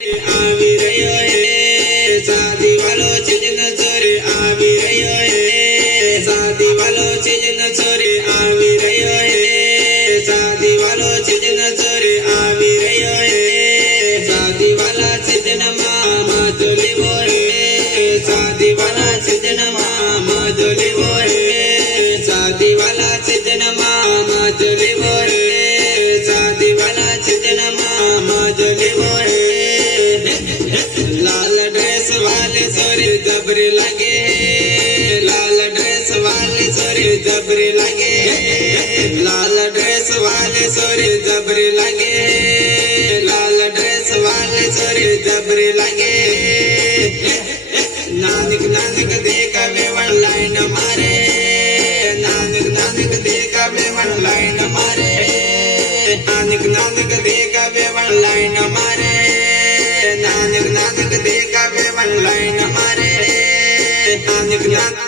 આવી રહ્યો હે શાદી વાલો ચીજ નજરે આવી રહ્યો હે શાદી વાલો ચીજ નજરે આવી રહ્યો હે શાદી વાલો ચીજ નજરે આવી રહ્યો હે શાદી વાલા ચીજનમાં મજો લેવો હે શાદી વાલા ચીજનમાં મજો લેવો હે શાદી વાલા ચીજનમાં મજો લેવો હે शादी वाला चीजनमा मजो लेवो है लाल ड्रेस वाले सोरे जबरे लगे लाल ड्रेस वाले सोरे जबरे लगे लाल ड्रेस वाले सोरे जबरे लगे लाल ड्रेस वाले सोरे जबरे लगे नानक नानक देखा वेवन लाइन मारे नानक नानक देखा वेवन लाइन मारे नानक नानक देखा वेवन लाइन मारे नानक नानक देखा वेवन लाइन मारे नानक नानक